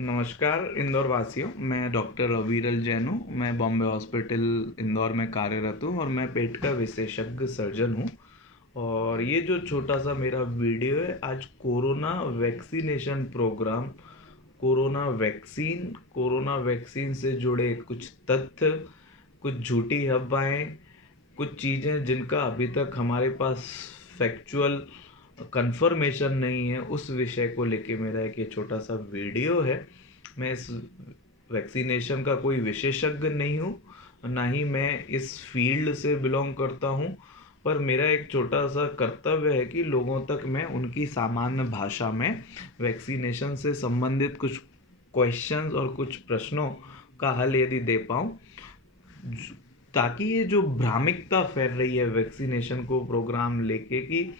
नमस्कार इंदौर वासियों, मैं डॉक्टर रविरल जैन हूँ। मैं बॉम्बे हॉस्पिटल इंदौर में कार्यरत हूँ और मैं पेट का विशेषज्ञ सर्जन हूँ। और ये जो छोटा सा मेरा वीडियो है, आज corona vaccination program, corona vaccine से जुड़े कुछ तथ्य, कुछ झूठी अफवाहें, कुछ चीज़ें जिनका अभी तक हमारे पास फैक्चुअल कंफर्मेशन नहीं है, उस विषय को लेके मेरा एक ये छोटा सा वीडियो है। मैं इस वैक्सीनेशन का कोई विशेषज्ञ नहीं हूँ, ना ही मैं इस फील्ड से बिलोंग करता हूँ, पर मेरा एक छोटा सा कर्तव्य है कि लोगों तक मैं उनकी सामान्य भाषा में वैक्सीनेशन से संबंधित कुछ क्वेश्चंस और कुछ प्रश्नों का हल यदि दे पाऊँ, ताकि ये जो भ्रामिकता फैल रही है वैक्सीनेशन को प्रोग्राम लेके कि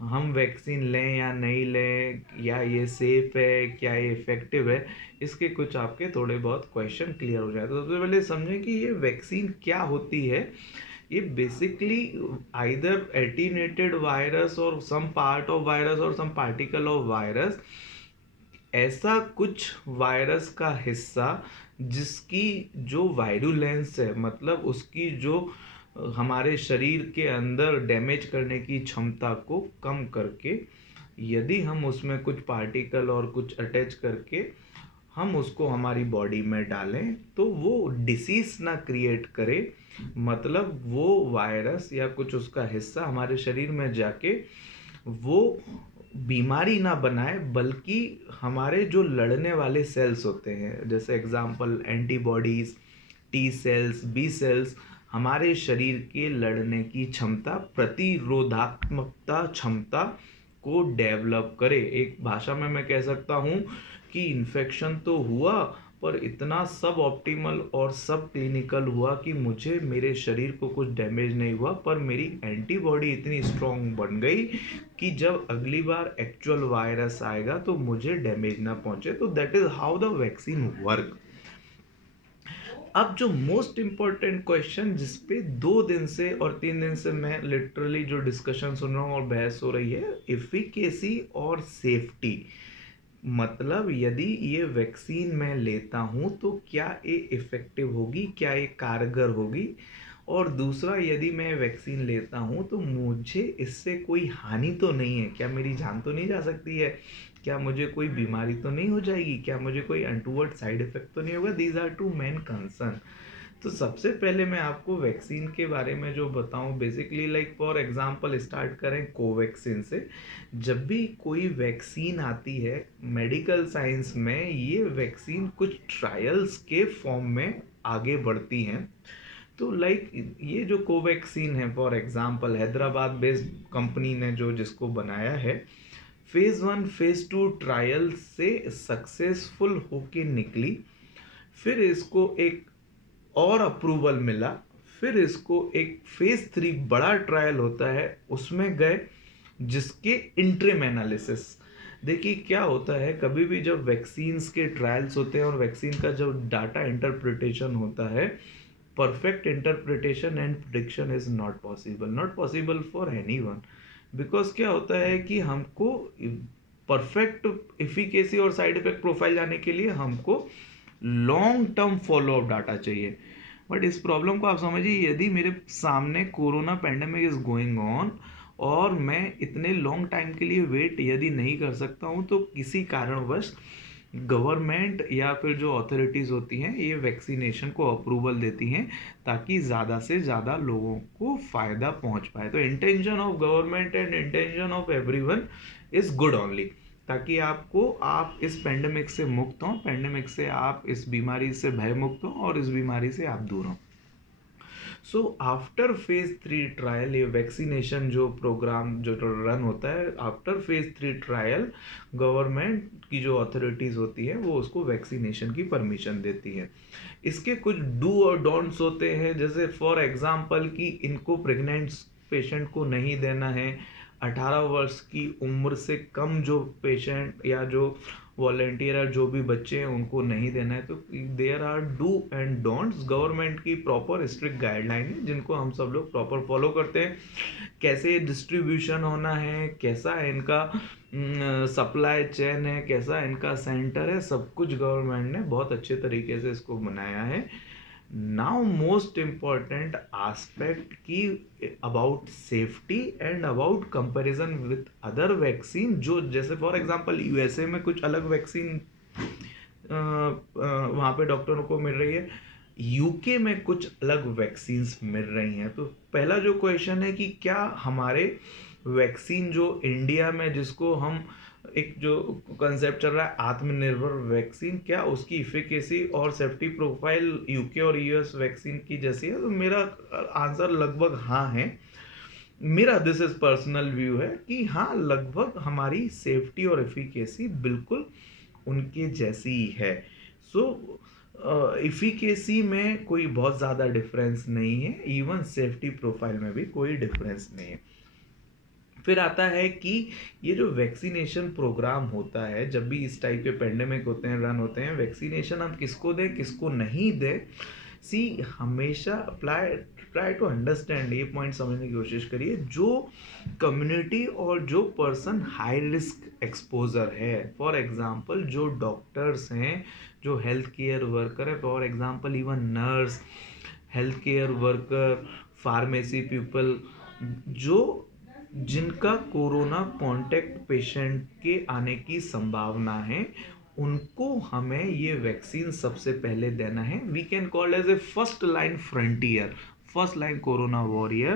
हम वैक्सीन लें या नहीं लें, या ये सेफ है, क्या ये इफेक्टिव है, इसके कुछ आपके थोड़े बहुत क्वेश्चन क्लियर हो जाए। तो सबसे पहले समझें कि ये वैक्सीन क्या होती है। ये बेसिकली आइदर एटीन्यूएटेड वायरस और सम पार्ट ऑफ वायरस और सम पार्टिकल ऑफ वायरस, ऐसा कुछ वायरस का हिस्सा जिसकी जो वायरुलेंस है, मतलब उसकी जो हमारे शरीर के अंदर डैमेज करने की क्षमता को कम करके, यदि हम उसमें कुछ पार्टिकल और कुछ अटैच करके हम उसको हमारी बॉडी में डालें तो वो डिसीज ना क्रिएट करे। मतलब वो वायरस या कुछ उसका हिस्सा हमारे शरीर में जाके वो बीमारी ना बनाए, बल्कि हमारे जो लड़ने वाले सेल्स होते हैं, जैसे example antibodies, T cells, B cells, हमारे शरीर के लड़ने की क्षमता, प्रतिरोधात्मकता क्षमता को डेवलप करे। एक भाषा में मैं कह सकता हूँ कि इन्फेक्शन तो हुआ, पर इतना सब ऑप्टिमल और सब क्लिनिकल हुआ कि मुझे मेरे शरीर को कुछ डैमेज नहीं हुआ, पर मेरी एंटीबॉडी इतनी स्ट्रांग बन गई कि जब अगली बार एक्चुअल वायरस आएगा तो मुझे डैमेज ना पहुंचे। तो that is how the vaccine work. अब जो मोस्ट इम्पॉर्टेंट क्वेश्चन जिस पे 2 दिन से और 3 दिन से मैं लिटरली जो डिस्कशन सुन रहा हूँ और बहस हो रही है, इफिकेसी और सेफ्टी। मतलब यदि ये वैक्सीन मैं लेता हूँ तो क्या ये इफ़ेक्टिव होगी, क्या ये कारगर होगी, और दूसरा यदि मैं वैक्सीन लेता हूँ तो मुझे इससे कोई हानि तो नहीं है, क्या मेरी जान तो नहीं जा सकती है, क्या मुझे कोई बीमारी तो नहीं हो जाएगी, क्या मुझे कोई अनटूवर्ड साइड इफेक्ट तो नहीं होगा। These are two main concern. तो सबसे पहले मैं आपको वैक्सीन के बारे में जो बताऊं, basically like for example start करें कोवैक्सीन से। जब भी कोई वैक्सीन आती है मेडिकल साइंस में, ये वैक्सीन कुछ ट्रायल्स के फॉर्म में आगे बढ़ती हैं। तो लाइक ये जो कोवैक्सीन है, for example Hyderabad based company ने जो जिसको बनाया है, फेज़ 1 फेज़ 2 ट्रायल से सक्सेसफुल होके निकली। फिर इसको एक और अप्रूवल मिला, फिर इसको एक फेज़ 3 बड़ा ट्रायल होता है उसमें गए, जिसके इंटरिम एनालिसिस। देखिए क्या होता है, कभी भी जब वैक्सीन्स के ट्रायल्स होते हैं और वैक्सीन का जब डाटा इंटरप्रिटेशन होता है, perfect interpretation and prediction is not possible for anyone. Because क्या होता है कि हमको परफेक्ट इफिकेसी और साइड इफेक्ट प्रोफाइल जाने के लिए हमको long term follow up data चाहिए। बट इस प्रॉब्लम को आप समझिए, यदि मेरे सामने corona pandemic is going on और मैं इतने लॉन्ग टाइम के लिए वेट यदि नहीं कर सकता हूँ, तो किसी कारणवश गवर्नमेंट या फिर जो अथॉरिटीज़ होती हैं ये वैक्सीनेशन को अप्रूवल देती हैं ताकि ज़्यादा से ज़्यादा लोगों को फ़ायदा पहुंच पाए। तो intention of government and intention of everyone is good only, ताकि आप इस पेंडेमिक से मुक्त हों, पेंडेमिक से आप इस बीमारी से भय मुक्त हों और इस बीमारी से आप दूर हों। सो आफ्टर फेज़ 3 ट्रायल, ये वैक्सीनेशन जो प्रोग्राम जो रन होता है, आफ्टर फेज़ 3 ट्रायल गवर्नमेंट की जो अथॉरिटीज़ होती है वो उसको वैक्सीनेशन की परमिशन देती है। इसके कुछ डू और डोंट्स होते हैं, जैसे फॉर एग्जांपल कि इनको प्रेग्नेंट पेशेंट को नहीं देना है, 18 वर्ष की उम्र से कम जो पेशेंट या जो वॉलंटियर जो भी बच्चे हैं उनको नहीं देना है। तो there are do and don'ts, government की प्रॉपर स्ट्रिक्ट गाइडलाइन है जिनको हम सब लोग प्रॉपर फॉलो करते हैं। कैसे डिस्ट्रीब्यूशन होना है, कैसा इनका सप्लाई चेन है, कैसा इनका सेंटर है, सब कुछ गवर्नमेंट ने बहुत अच्छे तरीके से इसको बनाया है। नाउ मोस्ट इम्पॉर्टेंट एस्पेक्ट की about safety and about comparison with other vaccine, जो जैसे फॉर एग्जांपल यूएसए में कुछ अलग वैक्सीन वहाँ पे डॉक्टरों को मिल रही है, यूके में कुछ अलग वैक्सीन्स मिल रही हैं। तो पहला जो क्वेश्चन है कि क्या हमारे वैक्सीन जो इंडिया में, जिसको हम एक जो कंसेप्ट चल रहा है आत्मनिर्भर वैक्सीन, क्या उसकी इफिकेसी और सेफ्टी प्रोफाइल यूके और यूएस वैक्सीन की जैसी है? तो मेरा आंसर लगभग हाँ है। मेरा दिस इज पर्सनल व्यू है कि हाँ, लगभग हमारी सेफ्टी और एफिकेसी बिल्कुल उनके जैसी ही है। सो इफिकेसी में कोई बहुत ज़्यादा डिफरेंस नहीं है, इवन सेफ्टी प्रोफाइल में भी कोई डिफरेंस नहीं है। फिर आता है कि ये जो वैक्सीनेशन प्रोग्राम होता है, जब भी इस टाइप के पेंडेमिक होते हैं, रन होते हैं, वैक्सीनेशन हम किसको दें किसको नहीं दें, सी हमेशा ट्राई टू अंडरस्टैंड, ये पॉइंट समझने की कोशिश करिए। जो कम्युनिटी और जो पर्सन हाई रिस्क एक्सपोजर है, फॉर एग्जांपल जो डॉक्टर्स हैं, जो हेल्थ केयर वर्कर है, for example even nurse, health care worker, pharmacy people, जो जिनका कोरोना कांटेक्ट पेशेंट के आने की संभावना है, उनको हमें ये वैक्सीन सबसे पहले देना है। We can call as a first line frontier, first line corona warrior,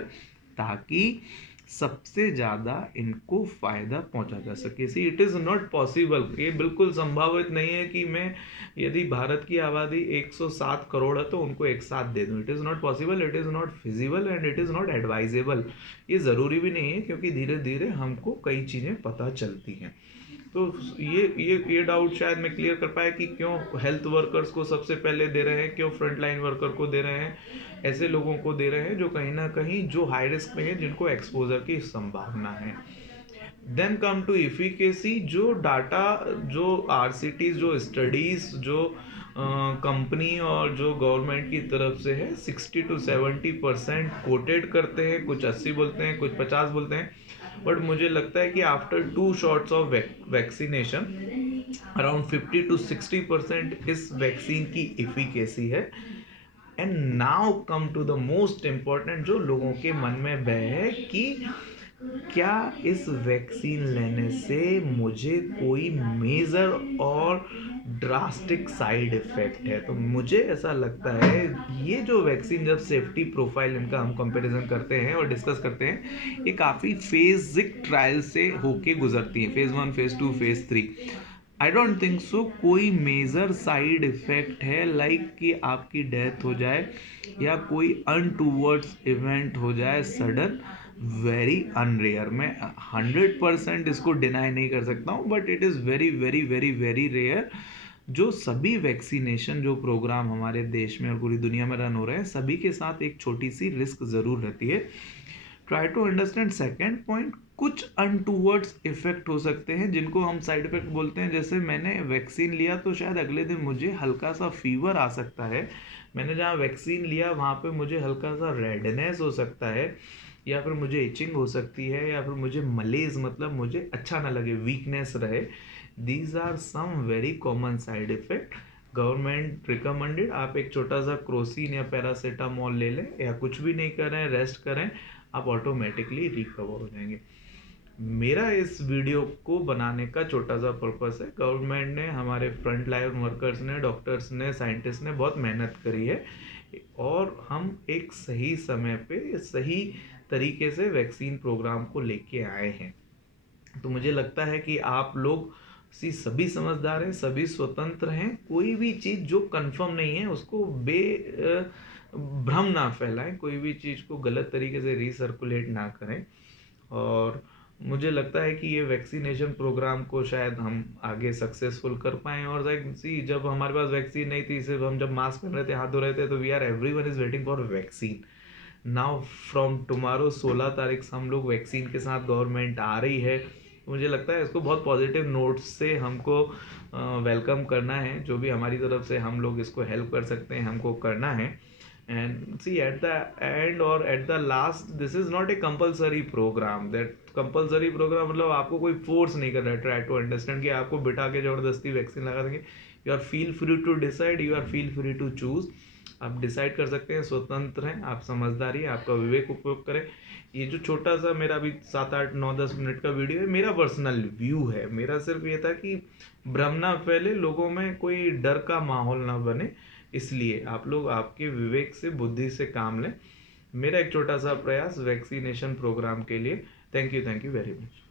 ताकि सबसे ज़्यादा इनको फ़ायदा पहुंचा जा सके। See it is not possible, ये बिल्कुल संभावित नहीं है कि मैं, यदि भारत की आबादी 107 करोड़ है तो उनको एक साथ दे दूँ। It is not possible, it is not feasible and it is not advisable. ये ज़रूरी भी नहीं है, क्योंकि धीरे धीरे हमको कई चीज़ें पता चलती हैं। तो ये डाउट शायद मैं क्लियर कर पाया कि क्यों हेल्थ वर्कर्स को सबसे पहले दे रहे हैं, क्यों फ्रंट लाइन वर्कर को दे रहे हैं, ऐसे लोगों को दे रहे हैं जो कहीं ना कहीं जो हाई रिस्क में है, जिनको एक्सपोजर की संभावना है। देन कम टू इफिकेसी, जो डाटा, जो आरसीटीज, जो स्टडीज, जो कंपनी और जो गवर्नमेंट की तरफ से है, 60 to 70% कोटेड करते हैं, कुछ 80 बोलते हैं, कुछ 50 बोलते हैं, बट मुझे लगता है कि after 2 shots of vaccination around 50 to 60% इस वैक्सीन की इफिकेसी है। And now come to the most important, जो लोगों के मन में भय है कि क्या इस वैक्सीन लेने से मुझे कोई मेजर और ड्रास्टिक साइड इफेक्ट है? तो मुझे ऐसा लगता है, ये जो वैक्सीन, जब सेफ्टी प्रोफाइल इनका हम कंपैरिजन करते हैं और डिस्कस करते हैं, ये काफ़ी फेजिक ट्रायल से होके गुजरती है, phase 1, phase 2, phase 3। I don't think so कोई मेजर साइड इफेक्ट है, लाइक कि आपकी डेथ हो जाए या कोई अनटूवर्ड्स इवेंट हो जाए सडन, वेरी अनरेयर। मैं 100% इसको डिनाई नहीं कर सकता हूँ, but it is very very very very rare. जो सभी वैक्सीनेशन जो प्रोग्राम हमारे देश में और पूरी दुनिया में रन हो रहे हैं, सभी के साथ एक छोटी सी रिस्क ज़रूर रहती है। Try to understand second point, कुछ अनटूवर्ड्स इफेक्ट हो सकते हैं जिनको हम साइड इफेक्ट बोलते हैं। जैसे मैंने वैक्सीन लिया तो शायद अगले दिन मुझे हल्का सा फीवर आ सकता है, मैंने जहाँ वैक्सीन लिया वहाँ पे मुझे हल्का सा रेडनेस हो सकता है, या फिर मुझे इचिंग हो सकती है, या फिर मुझे मलेज, मतलब मुझे अच्छा ना लगे, वीकनेस रहे। These are some very common side effect. Government recommended आप एक छोटा सा क्रोसिन या पैरासीटामोल ले लें, या कुछ भी नहीं करें, रेस्ट करें, आप ऑटोमेटिकली रिकवर हो जाएंगे। मेरा इस वीडियो को बनाने का छोटा सा पर्पस है, गवर्नमेंट ने, हमारे फ्रंट लाइन वर्कर्स ने, डॉक्टर्स ने, साइंटिस्ट ने बहुत मेहनत करी है, और हम एक सही समय पे सही तरीके से वैक्सीन प्रोग्राम को लेके आए हैं। तो मुझे लगता है कि आप लोग सभी समझदार हैं, सभी स्वतंत्र हैं, कोई भी चीज़ जो कंफर्म नहीं है उसको भ्रम ना फैलाएं, कोई भी चीज़ को गलत तरीके से रीसर्कुलेट ना करें। और मुझे लगता है कि ये वैक्सीनेशन प्रोग्राम को शायद हम आगे सक्सेसफुल कर पाएँ। और जब हमारे पास वैक्सीन नहीं थी, सिर्फ हम जब मास्क पहन रहे थे, हाथ धो रहे थे, तो everyone is waiting for vaccine. Now from tomorrow 16 तारीख से हम लोग वैक्सीन के साथ, गवर्नमेंट आ रही है, तो मुझे लगता है इसको बहुत पॉजिटिव नोट्स से हमको वेलकम करना है। जो भी हमारी तरफ से हम लोग इसको हेल्प कर सकते हैं हमको करना है। And see at the end or at the last this is not a compulsory programme. That compulsory programme मतलब आपको कोई फोर्स नहीं कर रहा है। ट्राई टू अंडरस्टैंड कि आपको बिठा के ज़बरदस्ती वैक्सीन लगा देंगे। You are feel free to decide, you are feel free to choose. आप डिसाइड कर सकते हैं, स्वतंत्र हैं आप, समझदारी है, आपका विवेक उपयोग करें। ये जो छोटा सा मेरा अभी 7 8 9 10 मिनट का वीडियो है, मेरा पर्सनल व्यू है। मेरा सिर्फ ये था कि भ्रम ना फैले, लोगों में कोई डर का माहौल ना बने, इसलिए आप लोग आपके विवेक से, बुद्धि से काम लें। मेरा एक छोटा सा प्रयास वैक्सीनेशन प्रोग्राम के लिए। Thank you very much.